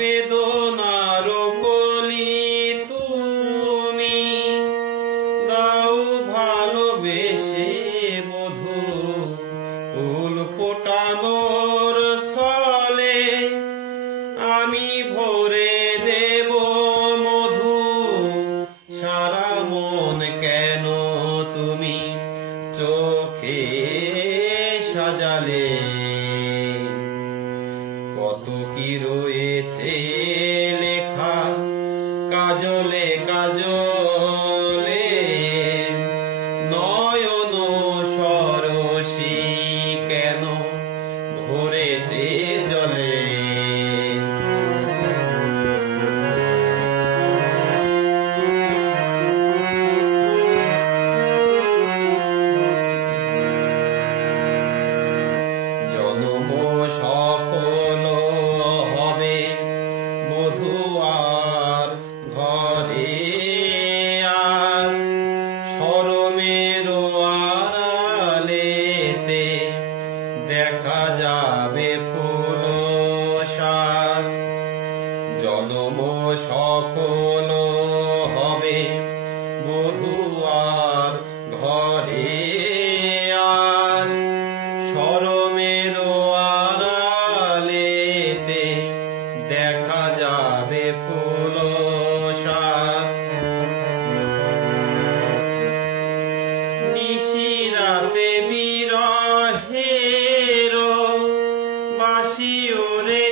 বেদনার কলি তুমি দাও ভালোবেসে বধূ ফুল ফোটানোর ছলে আমি ভরে দেব মধু সারা মন কেন তুমি চোখে সাজালে কত কি রয়েছে লেখা কাজলে কাজলে নয়ন সরসী কেন ভরেছে জলে জনম সফল হবে মধু আর ঘরে আজ শরমের আড়ালেতে দেখা যাবে ফুল শ্বাস জনম সফল হবে মধু আর ঘরে আজ শরমের আড়ালেতে দেখা যাবে ফুল শ্বাস নিশিরাতে বিরহের বাঁশি ওরে